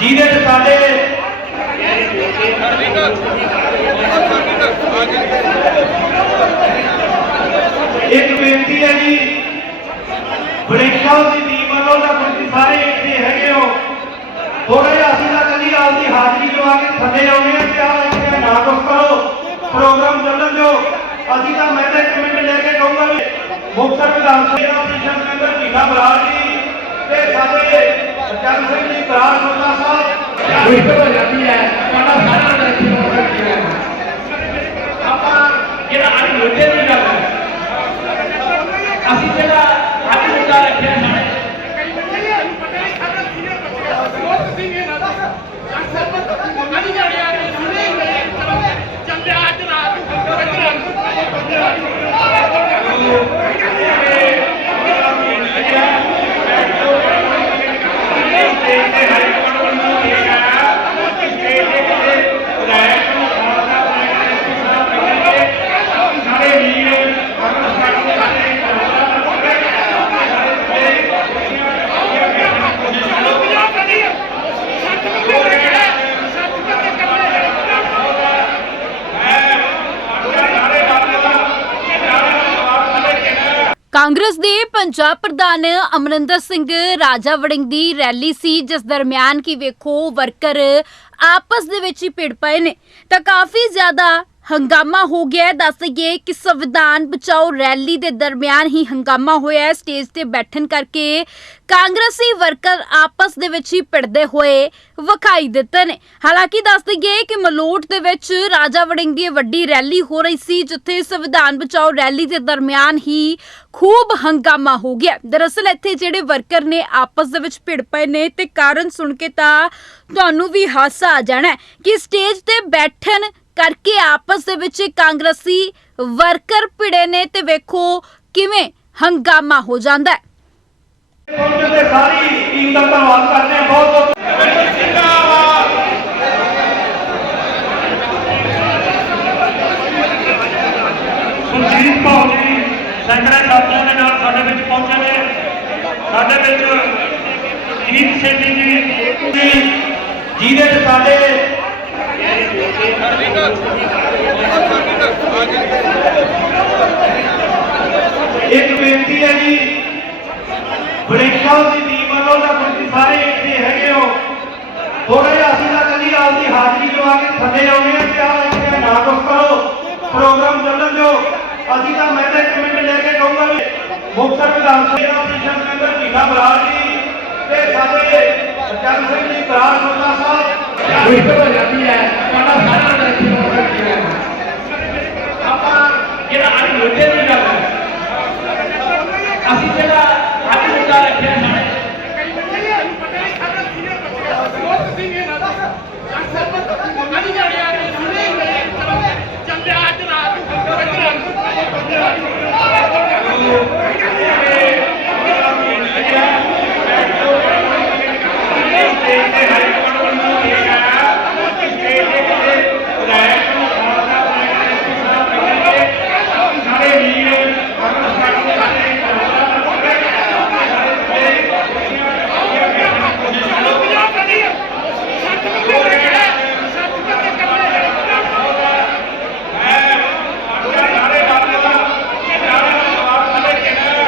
ਜਿਹਦੇ ਚ ਸਾਡੇ ਇੱਕ ਬੇਨਤੀ ਹੈ ਜੀ ਬ੍ਰਿਕਸ਼ਾ ਦੀ ਟੀਮ ਵੱਲੋਂ ਤਾਂ ਤੁਸੀਂ ਸਾਰੇ ਇੱਥੇ ਹੈਗੇ ਹੋ। ਥੋੜਾ ਜਿਹਾ ਅਸੀਂ ਤਾਂ ਕਦੀ ਆਪਦੀ ਹਾਜ਼ਰੀ ਲਵਾ ਕੇ ਥੱਲੇ ਆਉਣੇ ਆ ਕਿ ਆਹ ਇੱਥੇ ਨਾ ਕੁਛ ਕਰੋ, ਪ੍ਰੋਗਰਾਮ ਚੱਲਣ ਦਿਓ। ਅਸੀਂ ਤਾਂ ਮੈਂ ਤਾਂ ਇੱਕ ਮਿੰਟ ਲੈ ਕੇ ਕਹੂੰਗਾ ਵੀ ਮੁਕਤਸਰ ਵਿਧਾਨ ਸਭਾ ਪ੍ਰੀਸ਼ਦ ਮੈਂਬਰ ਭੀਖਾ ਬਰਾੜ ਜੀ ਤੇ ਸਾਡੇ ਜਨ ਸਿੰਘ ਜੀ ਬਰਾੜ ਸੋਨਾ ਸਾਹਿਬ ਮੁਸ਼ਕਲ ਹੋ ਜਾਂਦੀ ਹੈ ਤੁਹਾਡਾ ਸਾਰਾ ਦਾ ਇੱਥੇ ਹੋ ਸਕਦੀ ਹੈ ਆਪਾਂ ਜਿਹੜਾ ਅੱਜ ਮੁੱਦੇ ਦੀ ਗੱਲ ਹੈ ਅਸੀਂ ਜਿਹੜਾ ਅੱਜ ਮੁੱਦਾ ਰੱਖਿਆ ਹੈ ਕਾਂਗਰਸ ਦੇ ਪੰਜਾਬ ਪ੍ਰਧਾਨ ਅਮਰਿੰਦਰ ਸਿੰਘ ਰਾਜਾ ਵੜਿੰਗ ਦੀ ਰੈਲੀ ਸੀ, ਜਿਸ ਦਰਮਿਆਨ ਕੀ ਵੇਖੋ ਵਰਕਰ ਆਪਸ ਦੇ ਵਿੱਚ ਹੀ ਭਿੜ ਪਏ ਨੇ। ਤਾਂ ਕਾਫੀ ਜ਼ਿਆਦਾ ਹੰਗਾਮਾ ਹੋ ਗਿਆ ਦੱਸ ਦਈਏ ਕਿ ਸੰਵਿਧਾਨ ਬਚਾਓ ਰੈਲੀ ਦੇ ਦਰਮਿਆਨ ਹੀ ਹੰਗਾਮਾ ਹੋਇਆ ਸਟੇਜ ਤੇ ਬੈਠਣ ਕਰਕੇ ਕਾਂਗਰਸੀ ਵਰਕਰ ਆਪਸ ਦੇ ਵਿੱਚ ਹੀ ਭਿੜਦੇ ਹੋਏ ਵਿਖਾਈ ਦਿੱਤੇ ਨੇ। ਹਾਲਾਂਕਿ ਦੱਸ ਦਈਏ ਕਿ ਮਲੋਟ ਦੇ ਵਿੱਚ ਰਾਜਾ ਵੜਿੰਗ ਦੀ ਵੱਡੀ ਰੈਲੀ ਹੋ ਰਹੀ ਸੀ, ਜਿੱਥੇ ਸੰਵਿਧਾਨ ਬਚਾਓ ਰੈਲੀ ਦੇ ਦਰਮਿਆਨ ਹੀ ਖੂਬ ਹੰਗਾਮਾ ਹੋ ਗਿਆ। ਦਰਅਸਲ ਇੱਥੇ ਜਿਹੜੇ ਵਰਕਰ ਨੇ ਆਪਸ ਦੇ ਵਿੱਚ ਭਿੜ ਪਏ ਨੇ ਤੇ ਕਾਰਨ ਸੁਣ ਕੇ ਤਾਂ ਤੁਹਾਨੂੰ ਵੀ ਹਾਸਾ ਆ ਜਾਣਾ ਕਿ ਸਟੇਜ ਤੇ ਬੈਠਣ ਕਰਕੇ ਆਪਸ ਦੇ ਵਿੱਚ ਕਾਂਗਰਸੀ ਵਰਕਰ ਭਿੜੇ ਨੇ ਤੇ ਵੇਖੋ ਕਿਵੇਂ ਹੰਗਾਮਾ ਹੋ ਜਾਂਦਾ ਹੈ। ਪਹੁੰਚੇ ਤੇ ਸਾਰੀ ਟੀਮ ਦਾ ਧੰਨਵਾਦ ਕਰਦੇ ਹਾਂ ਬਹੁਤ ਬਹੁਤ ਸੁਰਜੀਤ ਕੌਰ ਜੀ ਸੈਂਕੜੇ ਸਾਥੀਆਂ ਦੇ ਨਾਲ ਸਾਡੇ ਵਿੱਚ ਪਹੁੰਚੇ ਨੇ। ਸਾਡੇ ਵਿੱਚ ਜੀਤ ਸੇਠੀ ਜੀ ਜੀ, ਜਿਹਦੇ ਚ ਸਾਡੇ ਇੱਕ ਬੇਨਤੀ ਹੈ ਜੀ ਬ੍ਰਿਕਸ਼ਾ ਦੀ ਟੀਮ ਵੱਲੋਂ ਤਾਂ ਤੁਸੀਂ ਸਾਰੇ ਇੱਥੇ ਹੈਗੇ ਹੋ ਥੋੜਾ ਜਿਹਾ ਅਸੀਂ ਤਾਂ ਕਦੀ ਆਪਦੀ ਹਾਜ਼ਰੀ ਲਵਾ ਕੇ ਥੱਲੇ ਆਉਣੇ ਆ ਕਿ ਆਹ ਇੱਥੇ ਨਾ ਕੁਛ ਕਰੋ ਪ੍ਰੋਗਰਾਮ ਚੱਲਣ ਦਿਓ ਅਸੀਂ ਤਾਂ ਮੈਂ ਤਾਂ ਇੱਕ ਮਿੰਟ ਲੈ ਕੇ ਕਹੂੰਗਾ ਵੀ ਮੁਕਤਸਰ ਵਿਧਾਨ ਸਭਾ ਪ੍ਰੀਸ਼ਦ ਮੈਂਬਰ ਭੀਖਾ ਬਰਾੜ ਜੀ ਤੇ ਸਾਡੇ ਜਨ ਸਿੰਘ ਜੀ ਬਰਾੜ ਸੋਨਾ ਸਾਹਿਬ ਮੁਸ਼ਕਲ ਹੋ ਜਾਂਦੀ ਹੈ ਤੁਹਾਡਾ ਸਾਰਾ ¡Ay, ay!